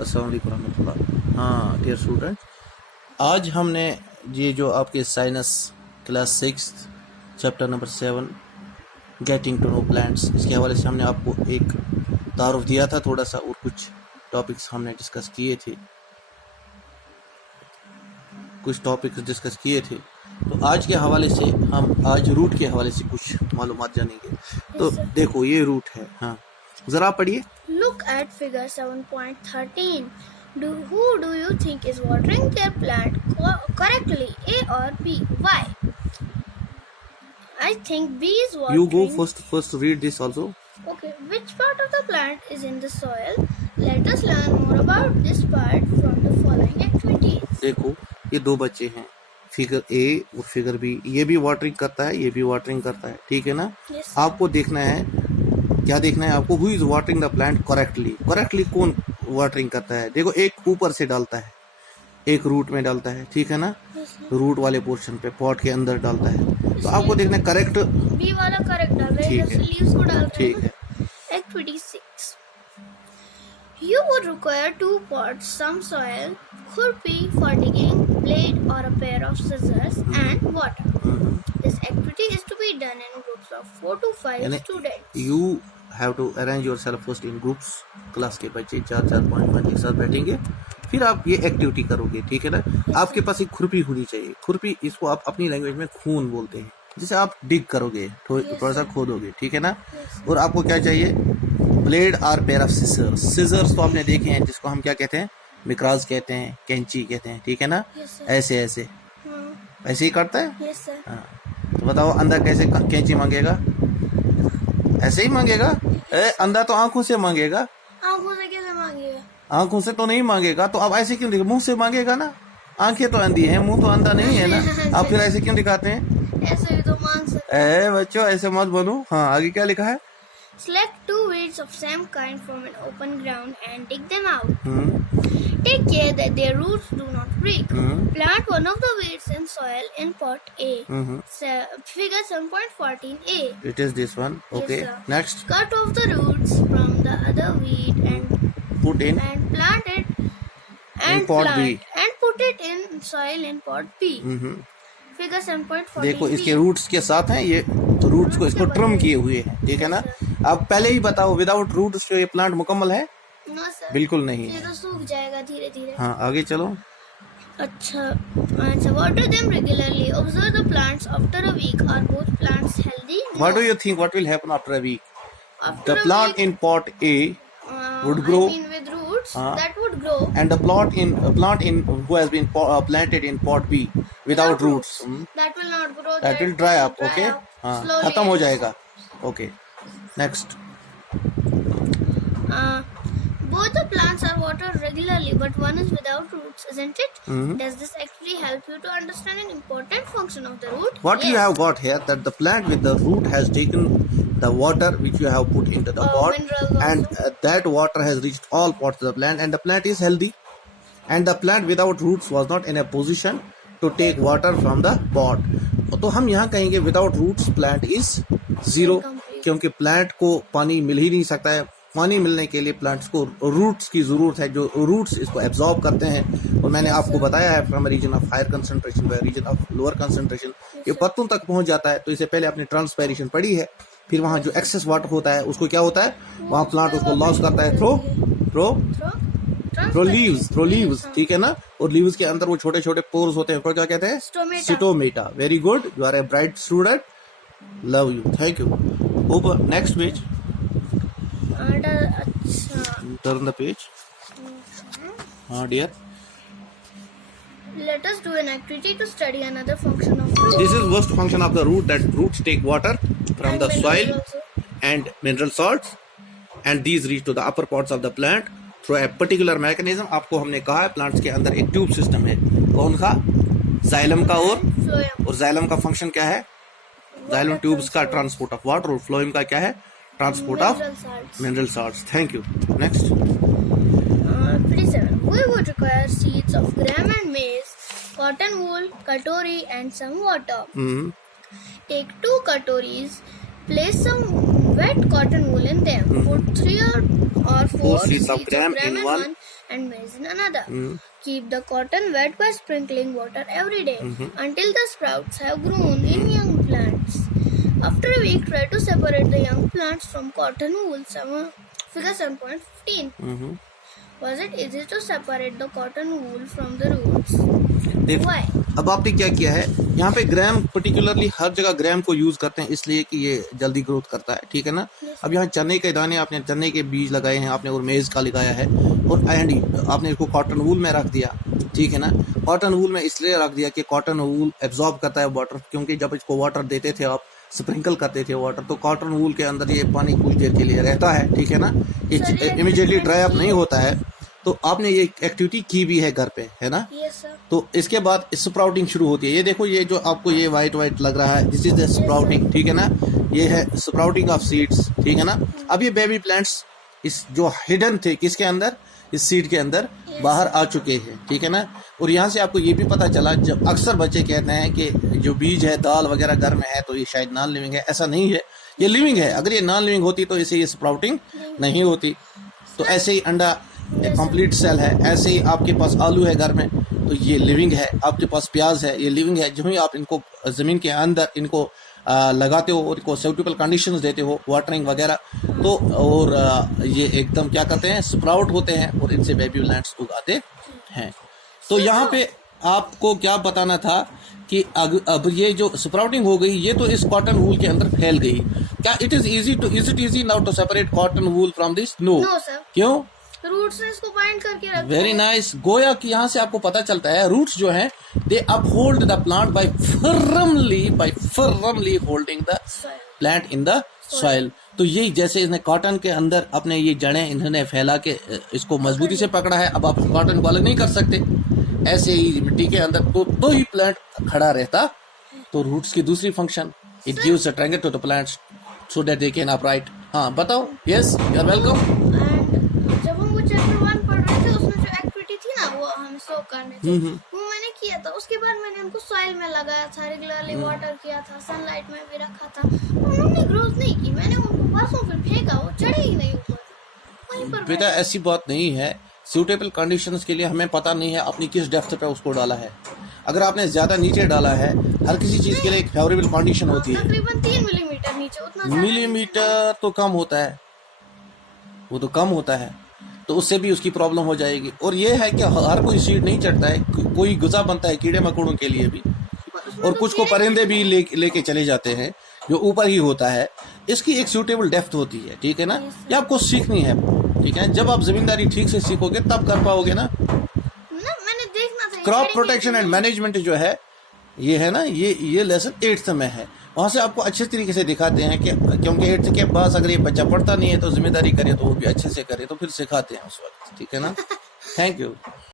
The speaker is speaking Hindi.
अस्सलाम वालेकुम रहमतुल्लाह। हाँ डियर स्टूडेंट, आज हमने ये जो आपके science class 6 chapter number 7 getting to know plants, इसके हवाले से हमने आपको एक तारुफ दिया था थोड़ा सा, और कुछ टॉपिक्स हमने डिस्कस किए थे। तो आज के हवाले से हम आज रूट के हवाले से कुछ मालूमात जानेंगे। तो देखो ये रूट है, हाँ जरा पढ़िए। Look at figure 7.13. Who do you think is watering their plant correctly, A or B? Why? I think B is watering. You go first read this also. Okay, which part of the plant is in the soil? Let us learn more about this part from the following activities. देखो ये दो बच्चे हैं, फिगर ए और फिगर बी। ये भी वाटरिंग करता है, ये भी वाटरिंग करता है, ठीक है ना। Yes. आपको देखना है, क्या देखना है आपको, who is watering the plant correctly कौन वाटरिंग करता है। देखो एक ऊपर से डालता है, एक रूट में डालता है, ठीक है ना, रूट वाले पोर्शन पे पॉट के अंदर डालता है। तो आपको देखना है करेक्ट, B वाला करेक्ट डाल रहे हैं, ठीक है, जैसे लीव्स को डाल रहे हैं। ठीक है। Activity 6. You would require 2 pots, some soil, khurpi for digging, blade or a pair of scissors, and water. This activity is to be done in groups of 4 to 5 यानी students. You have to arrange yourself first in groups. Class के बच्चे 4-4 एक साथ बैठेंगे, फिर आप ये एक्टिविटी करोगे, ठीक है ना। आपके पास एक खुरपी होनी चाहिए। खुरपी, इसको आप अपनी लैंग्वेज में खून बोलते हैं। जैसे आप डिग करोगे, थोड़ा सा खोदोगे, ठीक है ना। और आपको क्या चाहिए, ब्लेड और पेयर ऑफ सिजर्स तो आपने देखे हैं, जिसको हम क्या कहते हैं, मिक्राज कहते हैं, कैंची कहते हैं, ठीक है ना। ऐसे ऐसे ऐसे ही करता है। Yes sir. हाँ, तो बताओ अंदर कैसे कैंची मांगेगा, ऐसे ही मांगेगा। अंदर तो आंखों से मांगेगा। आंखों से कैसे मांगेगा? आंखों से तो नहीं मांगेगा, तो अब ऐसे क्यों दिखा, मुंह से मांगेगा ना। आंखें तो अंधी हैं, मुंह तो अंधा नहीं है ना। आप फिर ऐसे क्यों दिखाते हैं? ऐसे भी तो मांग सकते। बच्चों ऐसे मत बनो। हाँ आगे क्या लिखा है। Select 2 weeds of same kind from an open ground and dig them out. Take care that their roots do not break. Plant one of the weeds in soil in pot A. Figure 7.14a. It is this one. Okay. Yes, sir. Next. Cut off the roots from the other weed and Put in plant it in pot B. and put it in soil in pot B. Figure 7.14. देखो इसके रूट्स के साथ हैं, ये रूट्स को इसको ट्रिम किए हुए हैं, ठीक है ना। आप पहले ही बताओ, विदाउट रूट्स ये प्लांट मुकम्मल है? No sir. बिल्कुल नहीं ये है। तो सूख जाएगा धीरे धीरे। हाँ आगे चलो। अच्छा, water them regularly. Observe the plants after a week. Are both plants healthy? What do you think? What will happen after a week? After The a plant week, in pot A would grow, I mean with roots, हाँ. that would grow. and the plant in who has been planted in pot B without roots, That will not grow. that will dry up. Okay, हाँ Slowly. खत्म हो जाएगा। Okay, next. Both the plants are watered regularly, but one is without roots, isn't it? Does this actually help you to understand an important function of the root? What you Yes. have got here, that the plant with the root has taken the water which you have put into the pot, Minerals and that water has reached all parts of the plant, and the plant is healthy. And the plant without roots was not in a position to take water from the pot. तो हम यहाँ कहेंगे without roots plant is zero, क्योंकि प्लांट को पानी मिल ही नहीं सकता है। पानी मिलने के लिए प्लांट्स को रूट्स की जरूरत है, जो रूट्स इसको एब्जॉर्ब करते हैं। और मैंने आपको बताया है, from region of higher concentration by region of lower concentration, ये पत्तों तक पहुंच जाता है। तो इससे पहले आपने ट्रांसपायरेशन पढ़ी है। फिर वहां जो एक्सेस वाटर होता है उसको क्या होता है, वहां प्लांट उसको लॉस करता है थ्रो लीव्स, ठीक है ना। और लीव्स के अंदर वो छोटे छोटे पोर्स होते हैं, उनको क्या कहते हैं, stomata. Very good, you are a bright student, love you, thank you. ऊपर next page, turn the page. हाँ dear, Let us do an activity to study another function of root. this is first function of the root, that roots take water from And the minerals soil also. and mineral salts, and these reach to the upper parts of the plant through a particular mechanism. आपको हमने कहा है प्लांट्स के अंदर एक ट्यूब सिस्टम है, कौन सा, जाइलम का। Phloem. और जाइलम का फंक्शन क्या है, जाइलम ट्यूब्स का ट्रांसपोर्ट ऑफ वाटर, और फ्लोएम का क्या है, transport of Mineral salts. Mineral salts. Thank you. Next. 37. We would require seeds of gram and maize, cotton wool, katori, and some water. Take 2 katoris, place some wet cotton wool in them. Put 3 or 4 seeds of gram in one and maize in another. Keep the cotton wet by sprinkling water every day until the sprouts have grown in young plants. After a week, try to separate the young plants from cotton wool. Figure 7.15. Was it easy to separate the cotton wool from the roots? देखो Why? अब आपने क्या किया है, यहाँ पे ग्राम पर्टिकुलरली हर जगह ग्राम को यूज करते हैं इसलिए कि ये जल्दी ग्रोथ करता है, ठीक है ना। अब यहाँ चने के दाने, आपने चने के बीज लगाए हैं आपने, और मेज का लगाया है, और आपने इसको कॉटन वूल में रख दिया, ठीक है ना। कॉटन वूल में इसलिए रख दिया कि कॉटन वूल एब्जॉर्ब करता है वाटर, क्योंकि जब इसको वाटर देते थे आप, स्प्रिंकल करते थे वाटर, तो कॉटन वूल के अंदर ये पानी कुछ देर के लिए रहता है, ठीक है ना। ये इमीडिएटली ड्राई अप नहीं होता है। तो आपने ये एक्टिविटी की भी है घर पे, है ना। Yes, sir. तो इसके बाद स्प्राउटिंग शुरू होती है। ये देखो, ये जो आपको ये वाइट लग रहा है, दिस इज द स्प्राउटिंग, ठीक है ना। ये है स्प्राउटिंग ऑफ सीड्स, ठीक है ना। अब ये बेबी प्लांट्स इस जो हिडन थे किसके अंदर, इस सीड के अंदर बाहर आ चुके हैं, ठीक है ना। और यहाँ से आपको ये भी पता चला, जब अक्सर बच्चे कहते हैं कि जो बीज है, दाल वगैरह घर में है तो ये शायद नॉन लिविंग है, ऐसा नहीं है, ये लिविंग है। अगर ये नॉन लिविंग होती तो इसे ये स्प्राउटिंग नहीं होती। तो ऐसे ही अंडा कंप्लीट सेल है, ऐसे ही आपके पास आलू है घर में तो ये लिविंग है, आपके पास प्याज है ये लिविंग है। जो ही आप इनको जमीन के अंदर इनको लगाते हो और इनको सूटेबल कंडीशंस देते हो, वाटरिंग वगैरह, तो और ये एकदम क्या करते हैं, स्प्राउट होते हैं और इनसे बेबी प्लांट्स उगाते हैं। तो यहाँ पे आपको क्या बताना था कि अब ये जो स्प्राउटिंग हो गई, ये तो इस कॉटन वूल के अंदर फैल गई। क्या it is easy now to separate cotton wool from this? No. Sir. क्यों? रूट्स से इसको बाइंड करके रखते हैं। Very nice. गोया कि यहाँ से आपको पता चलता है रूट्स जो हैं they uphold the plant by firmly holding the plant in the soil. तो यही जैसे इसने कॉटन के अंदर अपने ये जड़ें इन्होंने फैला के इसको मजबूती से पकड़ा है। अब आप कॉटन को अलग नहीं कर सकते, ऐसे ही मिट्टी के अंदर तो ही प्लांट खड़ा रहता। तो रूट्स की दूसरी function, it gives strength to the plants so that they can upright. हाँ बताओ। Yes, you are welcome. जब हम वो चैप्टर 1 पढ़ रहे थे, उसमें जो एक्टिविटी थी ना, वो हम सो करने थे, वो मैंने किया था। उसके बाद मैंने उनको सॉइल में लगाया था, रेगुलरली वाटर किया था, सनलाइट में भी रखा था। उन्होंने ग्रोथ नहीं की, मैंने उनको परसों फिर फेंका, वो चढ़े ही नहीं ऊपर, वहीं पर बेटा ऐसी बात नहीं है। सूटेबल कंडीशंस के लिए हमें पता नहीं है आपने किस डेप्थ पे उसको डाला है। अगर आपने ज्यादा नीचे डाला है, हर किसी चीज के लिए एक फेवरेबल कंडीशन होती है। तकरीबन 3 मिलीमीटर नीचे, उतना मिलीमीटर तो कम होता है, वो तो कम होता है, तो उससे भी उसकी प्रॉब्लम हो जाएगी। और ये है कि हर कोई सीड नहीं चढ़ता है, कोई गुजा बनता है कीड़े मकोड़ों के लिए भी, और कुछ को परिंदे भी लेके चले जाते हैं, जो ऊपर ही होता है। इसकी एक सूटेबल डेप्थ होती है, ठीक है ना। ये आपको सीखनी है, ठीक है। जब आप जमींदारी ठीक से सीखोगे तब कर पाओगे ना। मैंने देखना था। क्रॉप प्रोटेक्शन एंड मैनेजमेंट जो है ये है ना, ये लेसन 8th में है। वहां से आपको अच्छे तरीके से दिखाते हैं कि क्योंकि 8th के बाद अगर ये बच्चा पढ़ता नहीं है तो जिम्मेदारी करे तो वो भी अच्छे से करे, तो फिर सिखाते हैं उस वक्त, ठीक है ना। Thank you.